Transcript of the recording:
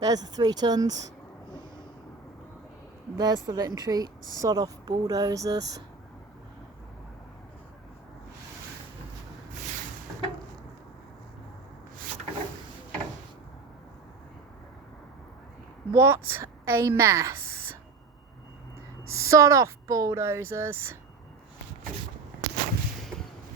There's the 3 tons. There's the Coventry sod off bulldozers. What a mess. Sod off bulldozers.